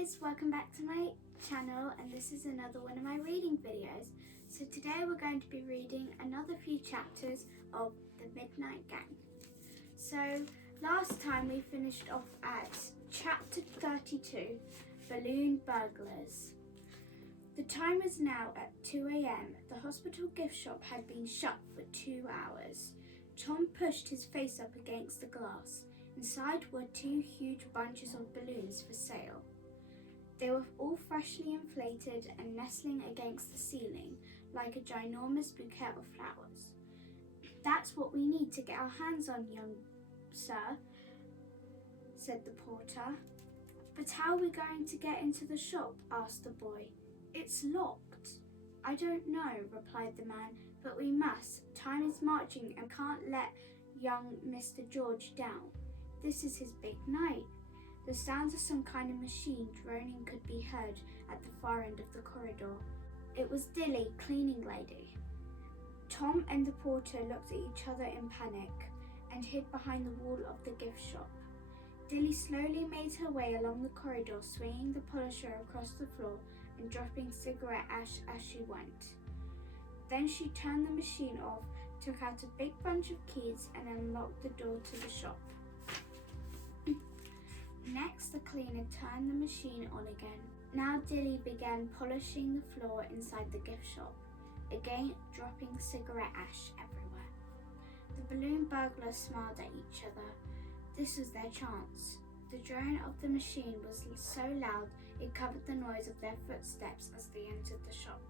guys, welcome back to my channel, and this is another one of my reading videos. So today we're going to be reading another few chapters of The Midnight Gang. So last time we finished off at chapter 32, Balloon Burglars. The time is now at 2 a.m. The hospital gift shop had been shut for 2 hours. Tom pushed his face up against the glass. Inside were 2 huge bunches of balloons for sale. They were all freshly inflated and nestling against the ceiling like a ginormous bouquet of flowers. "That's what we need to get our hands on, young sir," said the porter. "But how are we going to get into the shop?" asked the boy. "It's locked." "I don't know," replied the man, "but we must. Time is marching and can't let young Mr. George down. This is his big night." The sounds of some kind of machine droning could be heard at the far end of the corridor. It was Dilly, cleaning lady. Tom and the porter looked at each other in panic and hid behind the wall of the gift shop. Dilly slowly made her way along the corridor, swinging the polisher across the floor and dropping cigarette ash as she went. Then she turned the machine off, took out a big bunch of keys and unlocked the door to the shop. Next, the cleaner turned the machine on again. Now Dilly began polishing the floor inside the gift shop, again dropping cigarette ash everywhere. The balloon burglars smiled at each other. This was their chance. The drone of the machine was so loud it covered the noise of their footsteps as they entered the shop.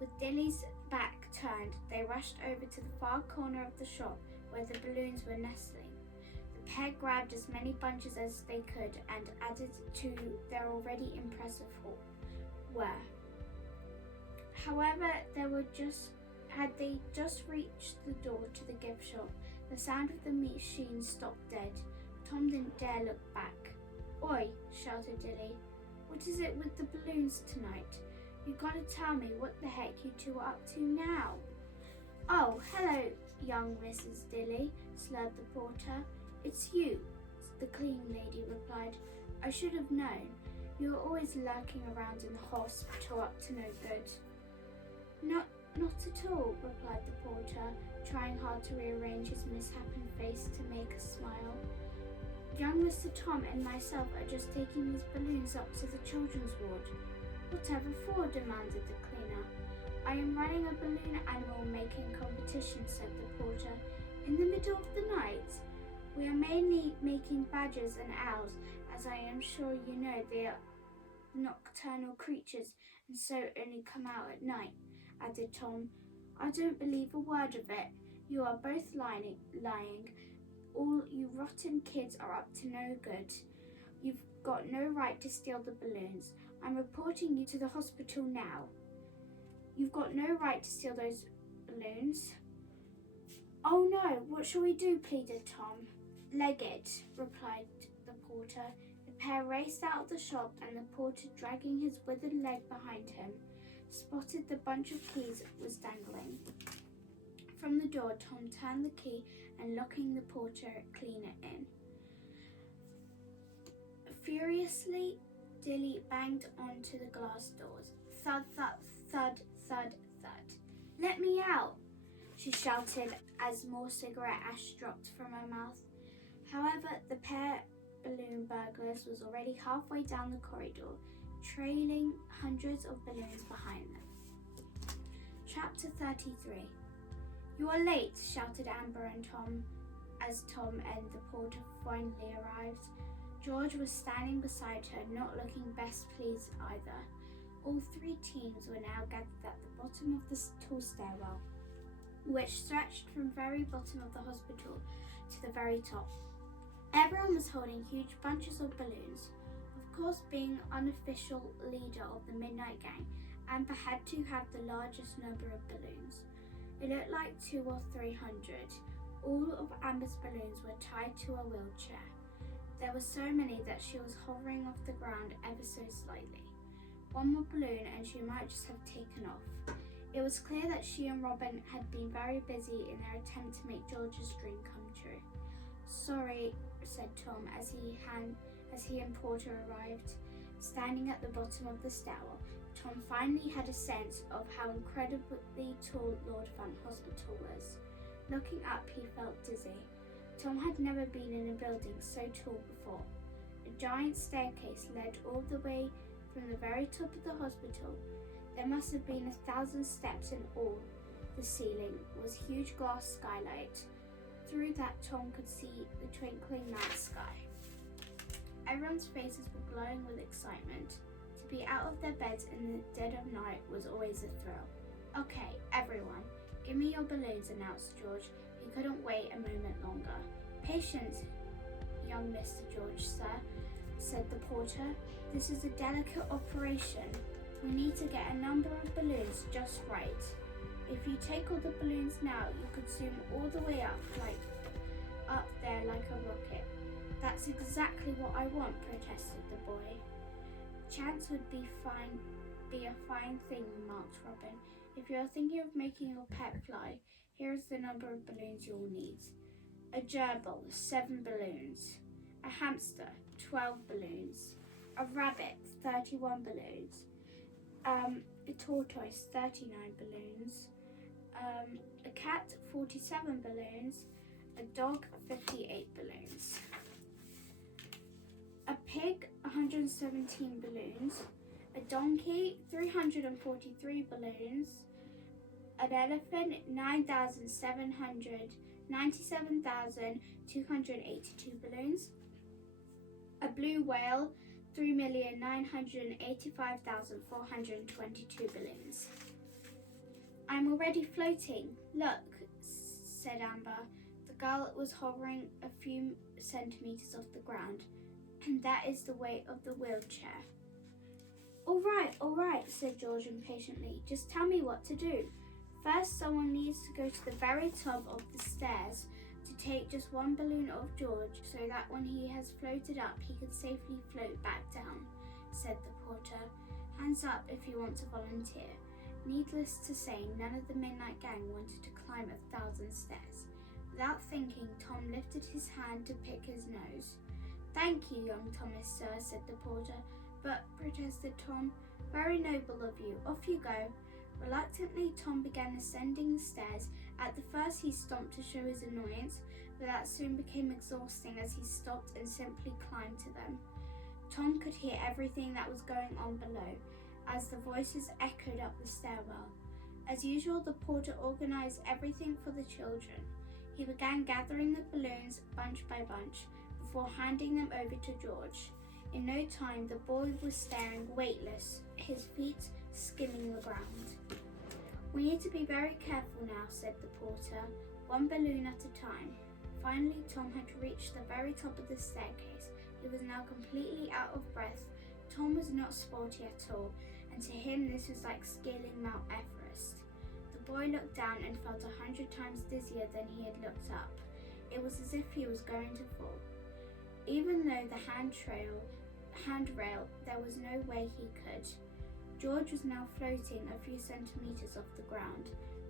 With Dilly's back turned, they rushed over to the far corner of the shop where the balloons were nestling. The pair grabbed as many bunches as they could and added to their already impressive haul. However, had they just reached the door to the gift shop, the sound of the machine stopped dead. Tom didn't dare look back. "Oi," shouted Dilly. "What is it with the balloons tonight? You gotta tell me what the heck you two are up to now." "Oh, hello, young Mrs. Dilly," slurred the porter. "It's you," the cleaning lady replied. "I should have known. You're always lurking around in the hospital up to no good." Not at all," replied the porter, trying hard to rearrange his misshapen face to make a smile. "Young Mr. Tom and myself are just taking these balloons up to the children's ward." "Whatever for?" demanded the cleaner. "I am running a balloon animal making competition," said the porter. "In the middle of the night? We are mainly making badgers and owls, as I am sure you know they are nocturnal creatures and so only come out at night," added Tom. "I don't believe a word of it. You are both lying. All you rotten kids are up to no good. You've got no right to steal the balloons. I'm reporting you to the hospital now." "You've got no right to steal those balloons." "Oh no, what shall we do?" pleaded Tom. "Leg it," replied the porter. The pair raced out of the shop, and the porter, dragging his withered leg behind him, spotted the bunch of keys was dangling. From the door, Tom turned the key and locking the porter cleaner in. Furiously, Dilly banged onto the glass doors. Thud, thud, thud, thud, thud. "Let me out!" she shouted as more cigarette ash dropped from her mouth. However, the pair balloon burglars was already halfway down the corridor, trailing hundreds of balloons behind them. Chapter 33. "You are late," shouted Amber and Tom as Tom and the porter finally arrived. George was standing beside her, not looking best pleased either. All 3 teams were now gathered at the bottom of the tall stairwell, which stretched from the very bottom of the hospital to the very top. Everyone was holding huge bunches of balloons. Of course, being unofficial leader of the Midnight Gang, Amber had to have the largest number of balloons. It looked like 200 or 300. All of Amber's balloons were tied to a wheelchair. There were so many that she was hovering off the ground ever so slightly. One more balloon and she might just have taken off. It was clear that she and Robin had been very busy in their attempt to make George's dream come true. "Sorry," said Tom as he and Porter arrived. Standing at the bottom of the stairwell, Tom finally had a sense of how incredibly tall Lord Van Hospital was. Looking up, he felt dizzy. Tom had never been in a building so tall before. A giant staircase led all the way from the very top of the hospital. There must have been 1,000 steps in all. The ceiling was huge glass skylight. Through that, Tom could see the twinkling night sky. Everyone's faces were glowing with excitement. To be out of their beds in the dead of night was always a thrill. "Okay, everyone, give me your balloons," announced George. He couldn't wait a moment longer. "Patience, young Mr. George, sir," said the porter. "This is a delicate operation. We need to get a number of balloons just right. If you take all the balloons now, you could zoom all the way up there like a rocket." "That's exactly what I want," protested the boy. "Chance would be a fine thing," remarked Robin. "If you're thinking of making your pet fly, here is the number of balloons you'll need. A gerbil, 7 balloons. A hamster, 12 balloons. A rabbit, 31 balloons. A tortoise, 39 balloons. A cat, 47 balloons. A dog, 58 balloons. A pig, 117 balloons. A donkey, 343 balloons. An elephant, 97,282 balloons. A blue whale, 3,985,422 balloons. "I'm already floating. Look," said Amber. The girl was hovering a few centimeters off the ground. "And that is the weight of the wheelchair." All right, said George impatiently. "Just tell me what to do." "First, someone needs to go to the very top of the stairs to take just one balloon off George so that when he has floated up, he can safely float back down," said the porter. "Hands up if you want to volunteer." Needless to say, none of the Midnight Gang wanted to climb 1,000 stairs. Without thinking, Tom lifted his hand to pick his nose. "Thank you, young Thomas, sir," said the porter. "But," protested Tom, "very noble of you. Off you go." Reluctantly, Tom began ascending the stairs. At the first, he stomped to show his annoyance, but that soon became exhausting as he stopped and simply climbed to them. Tom could hear everything that was going on below, as the voices echoed up the stairwell. As usual, the porter organized everything for the children. He began gathering the balloons bunch by bunch before handing them over to George. In no time, the boy was staring weightless, his feet skimming the ground. "We need to be very careful now," said the porter, "one balloon at a time." Finally, Tom had reached the very top of the staircase. He was now completely out of breath. Tom was not sporty at all, and to him this was like scaling Mount Everest. The boy looked down and felt 100 times dizzier than he had looked up. It was as if he was going to fall. Even though the handrail, there was no way he could. George was now floating a few centimeters off the ground.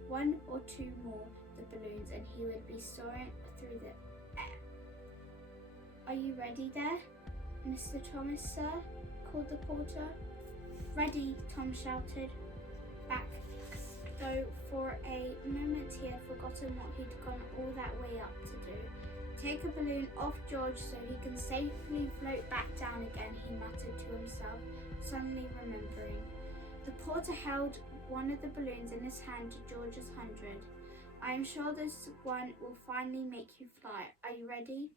One or two more the balloons and he would be soaring through the air. "Are you ready there, Mr. Thomas, sir?" called the porter. "Ready," Tom shouted back, though for a moment he had forgotten what he'd gone all that way up to do. "Take a balloon off George so he can safely float back down again," he muttered to himself, suddenly remembering. The porter held one of the balloons in his hand to George's 100. "I am sure this one will finally make you fly. Are you ready?"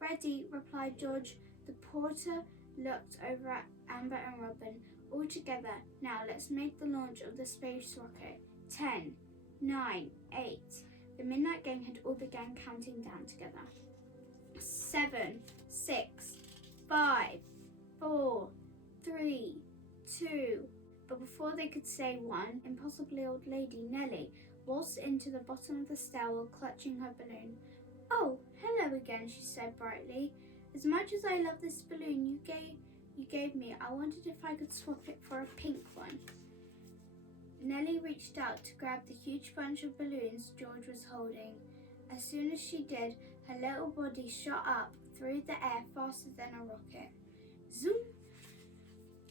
"Ready," replied George. The porter looked over at Amber and Robin. "All together. Now let's make the launch of the space rocket. 10, 9, 8. The Midnight Gang had all began counting down together. 7, 6, 5, 4, 3, 2. But before they could say one, impossibly old lady Nellie waltzed into the bottom of the stairwell clutching her balloon. "Oh, hello again," she said brightly. "As much as I love this balloon you gave me, I wondered if I could swap it for a pink one." Nellie reached out to grab the huge bunch of balloons George was holding. As soon as she did, her little body shot up through the air faster than a rocket. Zoom!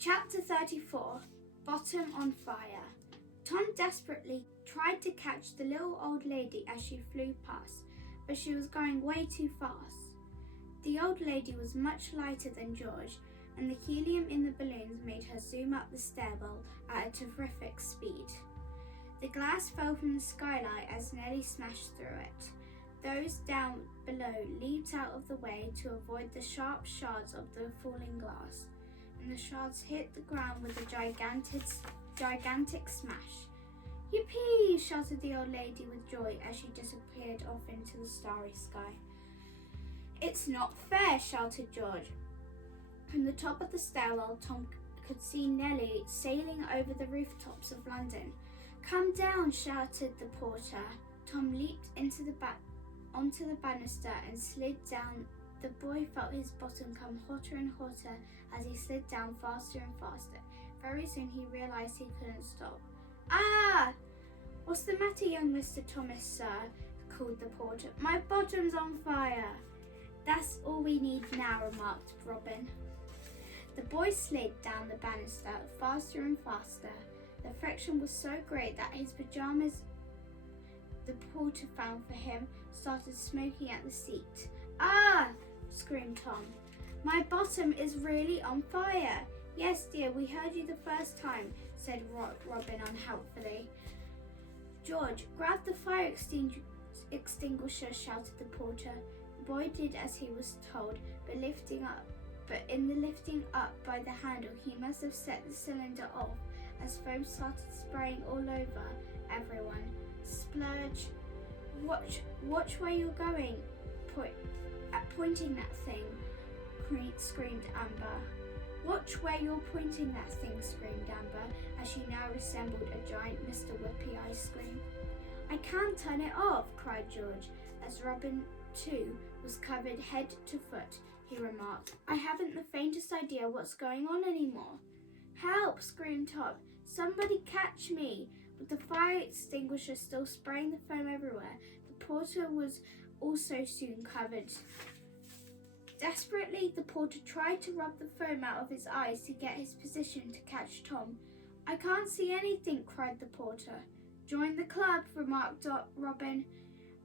Chapter 34. Bottom on Fire. Tom desperately tried to catch the little old lady as she flew past, but she was going way too fast. The old lady was much lighter than George, and the helium in the balloons made her zoom up the stairwell at a terrific speed. The glass fell from the skylight as Nellie smashed through it. Those down below leaped out of the way to avoid the sharp shards of the falling glass, and the shards hit the ground with a gigantic smash. "Yippee!" shouted the old lady with joy as she disappeared off into the starry sky. "It's not fair!" shouted George. From the top of the stairwell, Tom could see Nellie sailing over the rooftops of London. "Come down!" shouted the porter. Tom leaped onto the banister and slid down. The boy felt his bottom come hotter and hotter as he slid down faster and faster. Very soon he realised he couldn't stop. "Ah! What's the matter, young Mr. Thomas, sir?" called the porter. "My bottom's on fire." "That's all we need now," remarked Robin. The boy slid down the banister faster and faster. The friction was so great that his pajamas the porter found for him started smoking at the seat. "Ah!" screamed Tom. "My bottom is really on fire." "Yes, dear, we heard you the first time," said Robin unhelpfully. "George, grab the fire extinguisher," shouted the porter. The boy did as he was told, but in the lifting up by the handle, he must have set the cylinder off as foam started spraying all over everyone. "Splurge! Watch where you're going, pointing that thing," screamed Amber. "Watch where you're pointing that thing," screamed Amber, as she now resembled a giant Mr. Whippy ice cream. "I can't turn it off," cried George, as Robin, too, was covered head to foot. He remarked, "I haven't the faintest idea what's going on anymore." "Help!" screamed Tom. "Somebody catch me!" With the fire extinguisher still spraying the foam everywhere, the porter was also soon covered. Desperately, the porter tried to rub the foam out of his eyes to get his position to catch Tom. "I can't see anything," cried the porter. "Join the club," remarked Robin.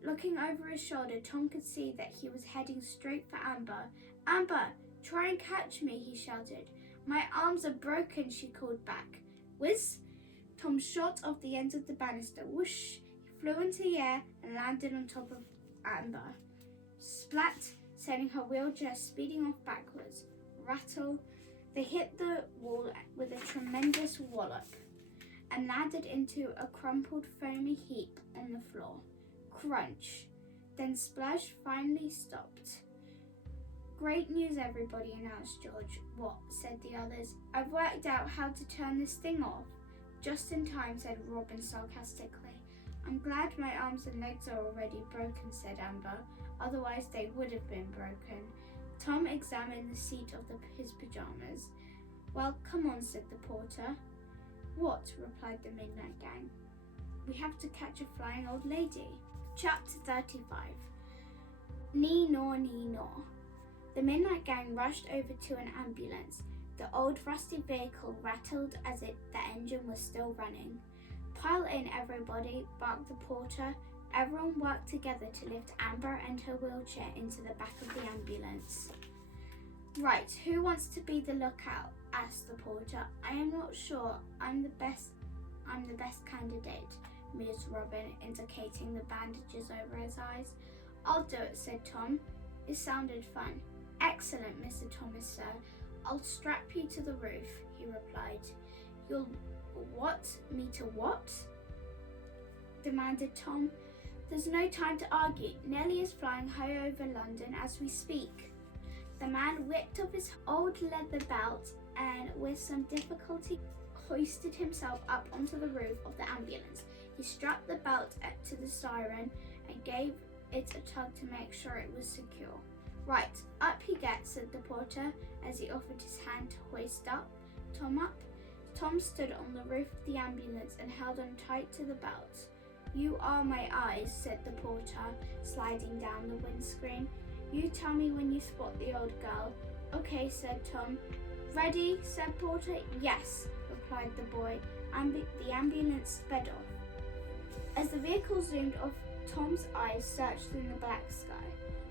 Looking over his shoulder, Tom could see that he was heading straight for Amber. "Amber, try and catch me," he shouted. "My arms are broken," she called back. Whiz! Tom shot off the end of the banister. Whoosh! He flew into the air and landed on top of Amber. Splat! Sending her wheelchair speeding off backwards. Rattle! They hit the wall with a tremendous wallop and landed into a crumpled foamy heap on the floor. Crunch! Then Splash finally stopped. "Great news, everybody," announced George. "What?" said the others. "I've worked out how to turn this thing off." "Just in time," said Robin sarcastically. "I'm glad my arms and legs are already broken," said Amber. "Otherwise they would have been broken." Tom examined the seat of his pajamas. "Well, come on," said the porter. "What?" replied the Midnight Gang. "We have to catch a flying old lady." Chapter 35. Nee Naw Nee Naw. The Midnight Gang rushed over to an ambulance. The old rusty vehicle rattled as the engine was still running. "Pile in, everybody," barked the porter. Everyone worked together to lift Amber and her wheelchair into the back of the ambulance. "Right, who wants to be the lookout?" asked the porter. "I am not sure. I'm the best candidate," mused Robin, indicating the bandages over his eyes. "I'll do it," said Tom. It sounded fun. "Excellent, Mr. Thomas, sir. I'll strap you to the roof," he replied. "You'll what? Me to what?" demanded Tom. "There's no time to argue. Nellie is flying high over London as we speak." The man whipped off his old leather belt and with some difficulty hoisted himself up onto the roof of the ambulance. He strapped the belt to the siren and gave it a tug to make sure it was secure. "Right, up he gets," said the porter as he offered his hand to hoist Tom up. Tom stood on the roof of the ambulance and held on tight to the belt. "You are my eyes," said the porter, sliding down the windscreen. "You tell me when you spot the old girl." "Okay," said Tom. Ready, said Porter. Yes, replied the boy. The ambulance sped off. As the vehicle zoomed off, Tom's eyes searched in the black sky.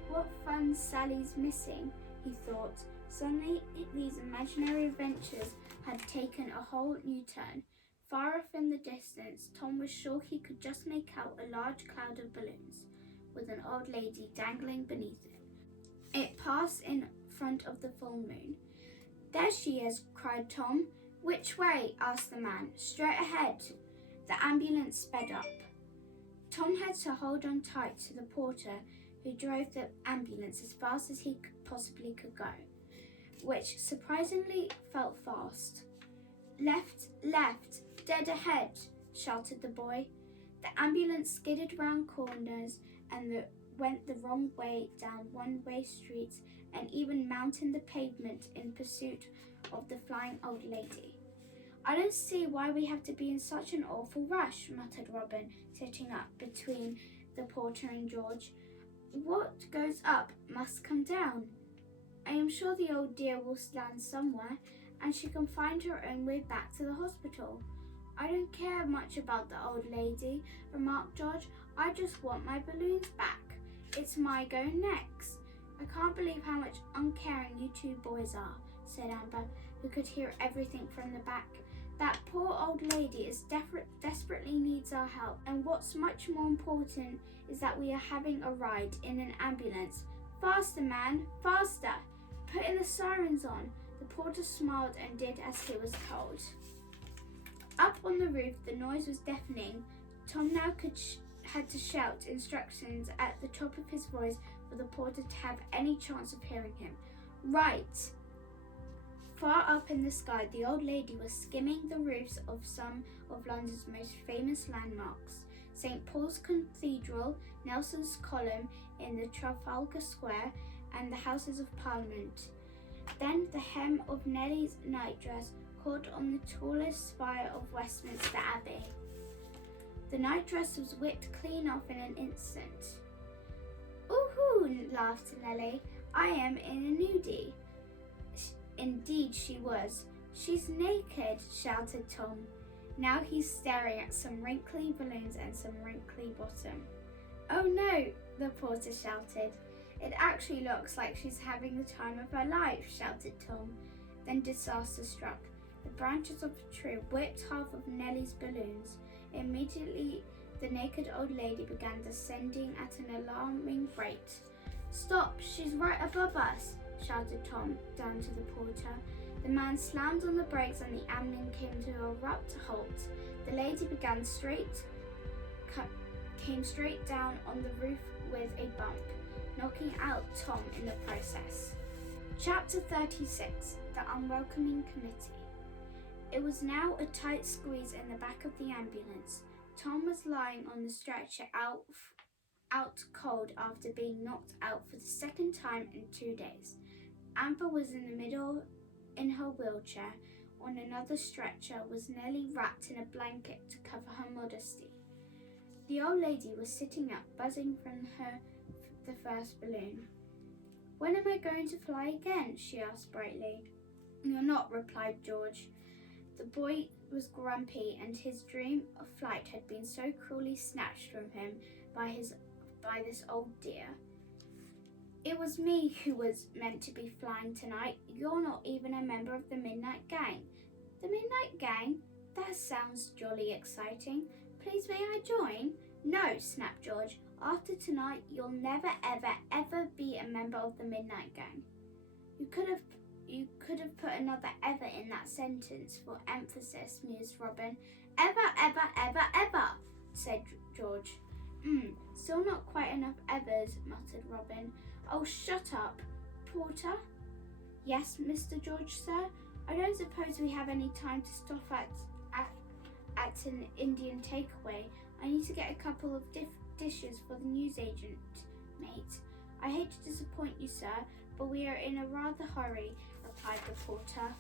What fun Sally's missing, he thought. Suddenly, these imaginary adventures had taken a whole new turn. Far off in the distance, Tom was sure he could just make out a large cloud of balloons, with an old lady dangling beneath it. It passed in front of the full moon. There she is, cried Tom. Which way? Asked the man. Straight ahead. The ambulance sped up. Tom had to hold on tight to the porter who drove the ambulance as fast as he possibly could go, which surprisingly felt fast. Left, left, dead ahead, shouted the boy. The ambulance skidded round corners and went the wrong way down one-way streets and even mounted the pavement in pursuit of the flying old lady. I don't see why we have to be in such an awful rush, muttered Robin, sitting up between the porter and George. What goes up must come down. I am sure the old dear will land somewhere, and she can find her own way back to the hospital. I don't care much about the old lady, remarked George. I just want my balloons back. It's my go next. I can't believe how much uncaring you two boys are, said Amber, who could hear everything from the back. That poor old lady is desperately needs our help, and what's much more important is that we are having a ride in an ambulance. Faster, man, faster! Putting the sirens on. The porter smiled and did as he was told. Up on the roof, the noise was deafening. Tom now had to shout instructions at the top of his voice for the porter to have any chance of hearing him. Right! Far up in the sky, the old lady was skimming the roofs of some of London's most famous landmarks. St. Paul's Cathedral, Nelson's Column in the Trafalgar Square, and the Houses of Parliament. Then the hem of Nellie's nightdress caught on the tallest spire of Westminster Abbey. The nightdress was whipped clean off in an instant. "Ooh-hoo!" laughed Nellie. "I am in a nudie." Indeed she was. "She's naked," shouted Tom. Now he's staring at some wrinkly balloons and some wrinkly bottom. "Oh no," the porter shouted. "It actually looks like she's having the time of her life," shouted Tom. Then disaster struck. The branches of the tree whipped half of Nellie's balloons. Immediately, the naked old lady began descending at an alarming rate. "Stop, she's right above us," shouted Tom down to the porter. The man slammed on the brakes and the ambulance came to an abrupt halt. The lady came straight down on the roof with a bump, knocking out Tom in the process. Chapter 36. The Unwelcoming Committee. It was now a tight squeeze in the back of the ambulance. Tom was lying on the stretcher out cold after being knocked out for the second time in 2 days. Amber was in the middle in her wheelchair. On another stretcher was Nellie, wrapped in a blanket to cover her modesty. The old lady was sitting up, buzzing from the first balloon. "When am I going to fly again?" she asked brightly. "You're not," replied George. The boy was grumpy, and his dream of flight had been so cruelly snatched from him by this old dear. "It was me who was meant to be flying tonight. You're not even a member of the Midnight Gang." "The Midnight Gang? That sounds jolly exciting. Please may I join?" "No," snapped George. "After tonight, you'll never, ever, ever be a member of the Midnight Gang." You could have put another ever in that sentence for emphasis," mused Robin. "Ever, ever, ever, ever," said George. Still not quite enough evers," muttered Robin. "Oh, shut up. Porter?" "Yes, Mr. George, sir? I don't suppose we have any time to stop at an Indian takeaway. I need to get a couple of dishes for the newsagent, mate. I hate to disappoint you, sir, but we are in a rather hurry," replied the porter.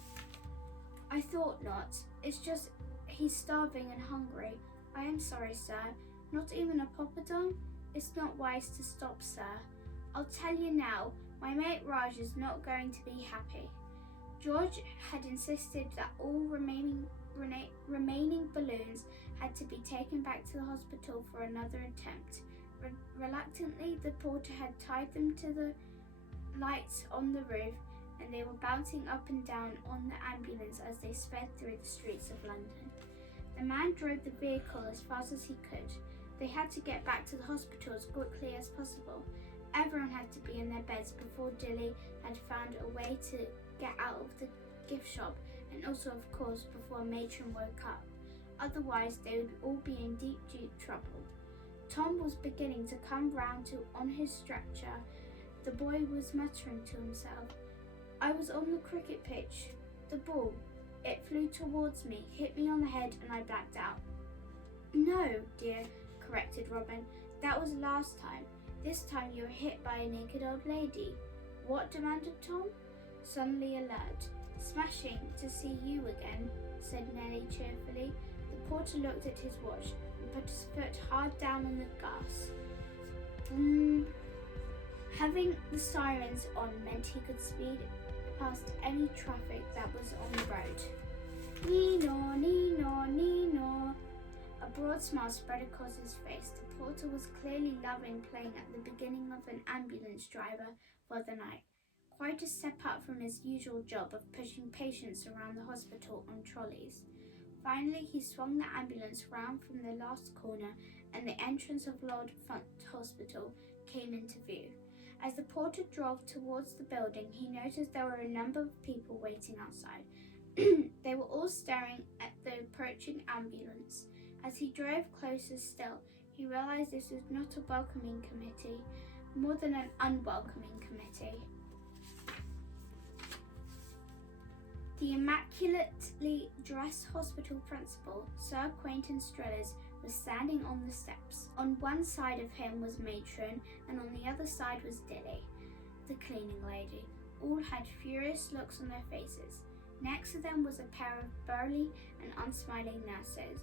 "I thought not. It's just he's starving and hungry. I am sorry, sir. Not even a poppadom? It's not wise to stop, sir. I'll tell you now, my mate Raj is not going to be happy." George had insisted that all remaining balloons had to be taken back to the hospital for another attempt. Reluctantly, the porter had tied them to the lights on the roof, and they were bouncing up and down on the ambulance as they sped through the streets of London. The man drove the vehicle as fast as he could. They had to get back to the hospital as quickly as possible. Everyone had to be in their beds before Dilly had found a way to get out of the gift shop, and also, of course, before Matron woke up. Otherwise, they would all be in deep, deep trouble. Tom was beginning to come round on his stretcher. The boy was muttering to himself. I was on the cricket pitch. The ball. It flew towards me, hit me on the head, and I blacked out. No, dear, corrected Robin. That was last time. This time you were hit by a naked old lady. What? Demanded Tom, suddenly alert. Smashing to see you again, said Nellie cheerfully. The porter looked at his watch and put his foot hard down on the gas. Having the sirens on meant he could speed past any traffic that was on the road. Nee-naw, nee-naw, nee-naw. A broad smile spread across his face. The porter was clearly loving playing at the beginning of an ambulance driver for the night. Quite a step up from his usual job of pushing patients around the hospital on trolleys. Finally, he swung the ambulance round from the last corner, and the entrance of Lord Front Hospital came into view. As the porter drove towards the building, he noticed there were a number of people waiting outside. They were all staring at the approaching ambulance. As he drove closer still, he realized this was not a welcoming committee, more than an unwelcoming committee. The immaculately dressed hospital principal, Sir Quentin Struthers, was standing on the steps. On one side of him was Matron, and on the other side was Dilly, the cleaning lady. All had furious looks on their faces. Next to them was a pair of burly and unsmiling nurses.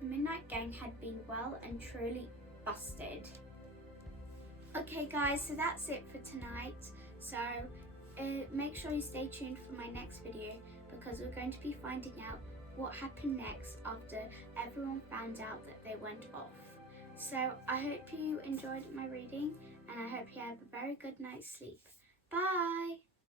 The Midnight Gang had been well and truly busted. Okay guys, so that's it for tonight. So make sure you stay tuned for my next video, because we're going to be finding out what happened next after everyone found out that they went off. So I hope you enjoyed my reading, and I hope you have a very good night's sleep. Bye!